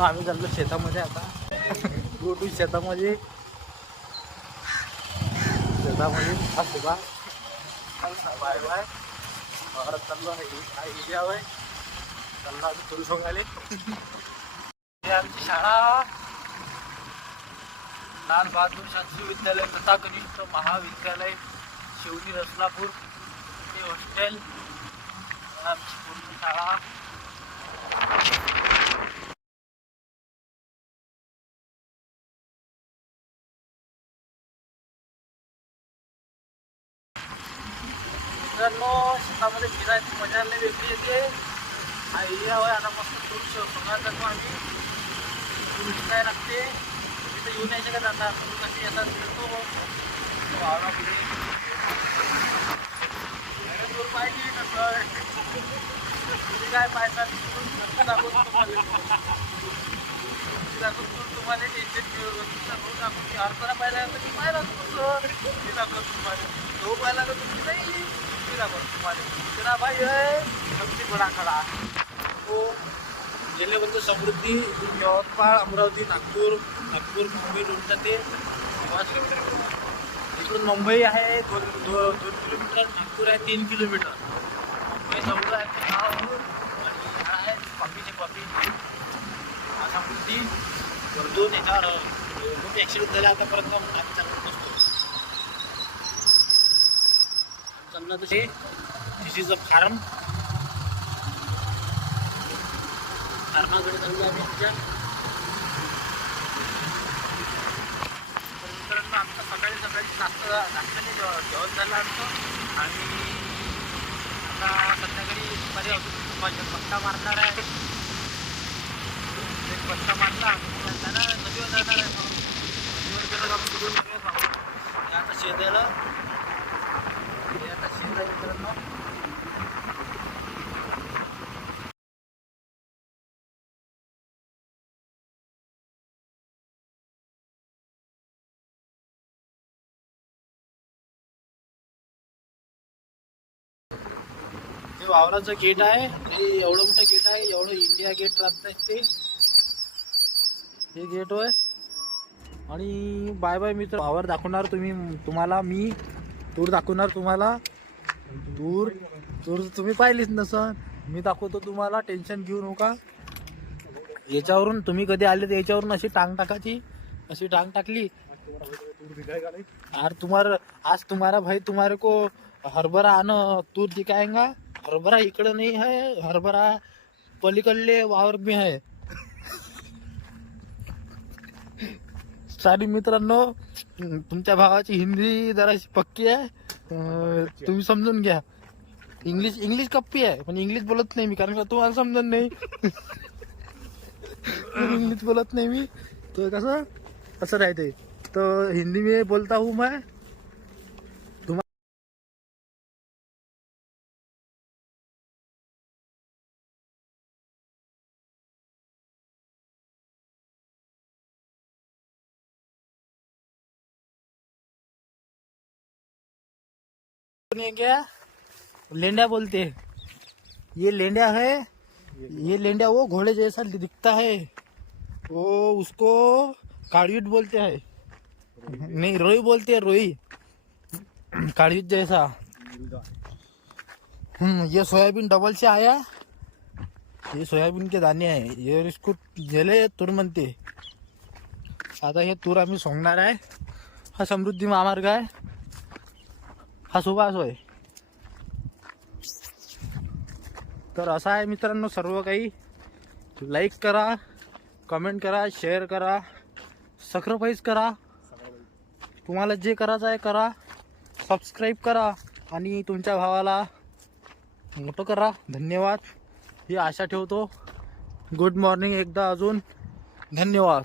मित्रांनो आम्ही चाललो शेतामध्ये आता. गोटू शेतामध्ये बा बाय बाय परत चाललो एरिया वय चाललो आम्ही थोडी सोंगाले. हे आमची शाळा लाल बहादूर शास्त्री विद्यालय तथा कनिष्ठ महाविद्यालय शिवनी रसलापूर हे हॉस्टेल आमची पूर्ण शाळा. मित्रांनो शेतामध्ये फिरायची मजा लई वेगळी येते. हा एरिया होय आता मस्त टूर सोंगायला जातो आम्ही. टूर काय लागते तिथे येऊन यायचे का आता टूर कशी येतात फिरतो वावरामध्ये टूर पाहिजे कसं तुम्ही काय पाहिजे तुम्हाला टेन्शन हरभरा पाहिला की पाहिला तुम्ही दाखवत तुम्हाला तो पाहिला तर तुम्ही नाही तुम्हाला भाई सबसे बड़ा खड़ा हो जिल्ह्याबद्दल समृद्धी यवतमाळ अमरावती नागपूर मुंबई रोड जाते 5 किलोमीटर इकडून मुंबई आहे 2 किलोमीटर नागपूर आहे 3 किलोमीटर मुंबई जवळ आहे ते गाव आणि आहे कॉफी समृद्धी वर्धून याच्यावर मोठे ॲक्सिडेंट झाले आतापर्यंत आम्ही चालत नसतो चाललं तसे. दिस इज अ फार्माकडे चाललो आम्ही आमच्या. मित्रांनो आमचं सकाळी नाश्त्याने जेवण झालं आमचं आणि आता संध्याकाळी दुपारी अजून पत्ता मारणार आहे. एक पत्ता मारला जाणार नदीवर जाणार आहे. नदीवर गेलो आपण तिकडून आता शेताला शेत आहे मित्रांनो. हे वावराचं गेट आहे. एवढं मोठं गेट आहे. एवढं इंडिया गेट राहत ते हे गेट होय. आणि बाय बाय मित्र वावर दाखवणार तुम्हाला मी टूर दाखवणार तुम्हाला. टूर तुम्ही पाहिलीच नसन मी दाखवतो तुम्हाला. टेन्शन घेऊ नका. याच्यावरून तुम्ही कधी आले तर याच्यावरून अशी टांग टाकायची. अशी टांग टाकली यार तुम्हारा भाई तुम्हारे को हरभरा आना तूर दिखाएगा. हरभरा इकडं नाही है. हरभरा पलीकडले वावर भी है. सारी मित्रांनो तुमच्या भावाची हिंदी जराशी पक्की आहे. तुम्ही समजून घ्या. इंग्लिश कप्पी आहे पण इंग्लिश बोलत नाही मी कारण का तुम्हाला समजत नाही. इंग्लिश बोलत नाही मी तर कसं राहते तर हिंदी में बोलता हूँ मैं. क्या लेंडिया बोलते हैं. ये लेंडिया है. ये लेंडिया वो घोड़े जैसा दिखता है वो उसको काड़ीट बोलते हैं. नहीं रोई बोलते हैं. रोई काड़ीट जैसा. ये सोयाबीन डबल से आया. ये सोयाबीन के दाणे आहे. ये इसको गेले तूर म्हणते. आता हे तूर आम्ही सोंगणार आहे. हा समृद्धी महामार्ग आहे. हा सुभाष होय. तर असं आहे मित्रांनो सर्व काही. लाईक करा, कमेंट करा, शेअर करा, सबस्क्राईब करा. तुम्हाला जे करायचं आहे करा. सबस्क्राईब करा आणि तुमच्या भावाला मोठं करा. धन्यवाद ही आशा ठेवतो. गुड मॉर्निंग एकदा अजून. धन्यवाद.